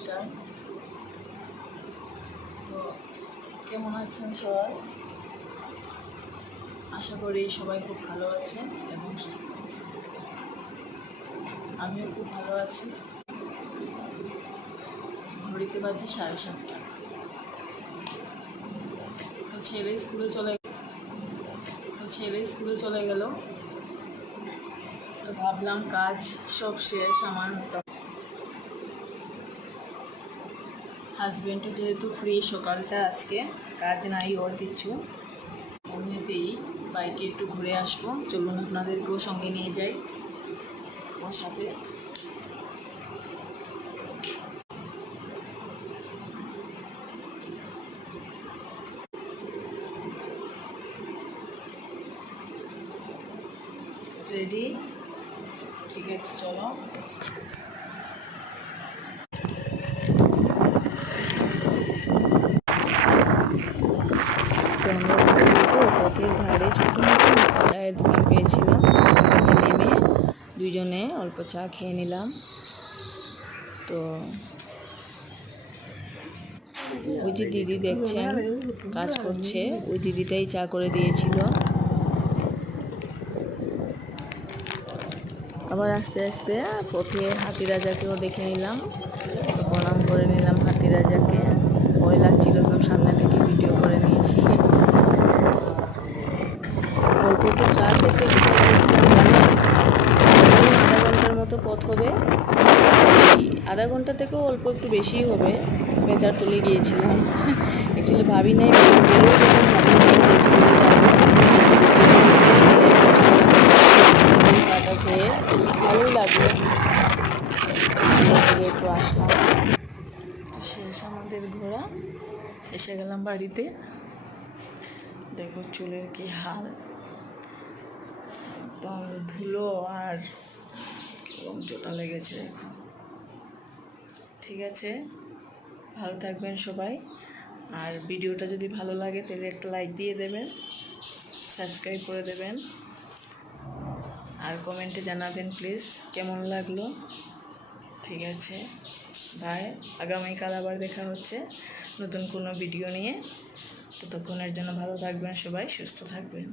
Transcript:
নমস্কার। তো কেমন আছেন সবাই? আশা করি সবাই খুব ভালো আছেন এবং সুস্থ আছেন। আমিও খুব ভালো আছি। ঘড়িতে বাজে 7:30। তো ছেলে স্কুলে চলে গেল। তো ভাবলাম কাজ সব শেষ আমার। হাজব্যান্ডও যেহেতু ফ্রি সকালটা, আজকে কাজ নাই ওর কিছু, এমনিতেই বাইকে একটু ঘুরে আসবো। চলুন আপনাদেরকেও সঙ্গে নিয়ে যাই ওর সাথে। রেডি? ঠিক আছে, চলো। পথের ধারে ছোট মতো চায়ের দোকান পেয়েছিলাম, নেমে দুজনে অল্প চা খেয়ে নিলাম। তো ওই যে দিদি দেখছেন কাজ করছে, ওই দিদিটাই চা করে দিয়েছিল। আবার আস্তে আস্তে পথে হাতি রাজাকেও দেখে নিলাম, প্রণাম করে নিলাম হাতি রাজাকে। ভয় লাগছিল, একদম সামনে থেকে ভিডিও করে নিয়েছি। অল্প একটু চা খেতে আধা ঘন্টার মতো পথ হবে, আধা ঘন্টা থেকেও অল্প একটু বেশি হবে। বেচার তুলে গিয়েছিলাম, অ্যাকচুয়ালি ভাবি নাই চাটা খেয়ে ভালোই লাগলো, একটু আসলাম। শেষ আমাদের ঘোরা, এসে গেলাম বাড়িতে। দেখো চুলের কি হাল, একদম ধুলো আর কিরকম জোটা লেগেছে। ঠিক আছে, ভালো থাকবেন সবাই। আর ভিডিওটা যদি ভালো লাগে তাহলে একটা লাইক দিয়ে দেবেন, সাবস্ক্রাইব করে দেবেন, আর কমেন্টে জানাবেন প্লিজ কেমন লাগলো। ঠিক আছে, বাই। আগামীকাল আবার দেখা হচ্ছে নতুন কোনো ভিডিও নিয়ে। ততক্ষণের জন্য ভালো থাকবেন সবাই, সুস্থ থাকবেন।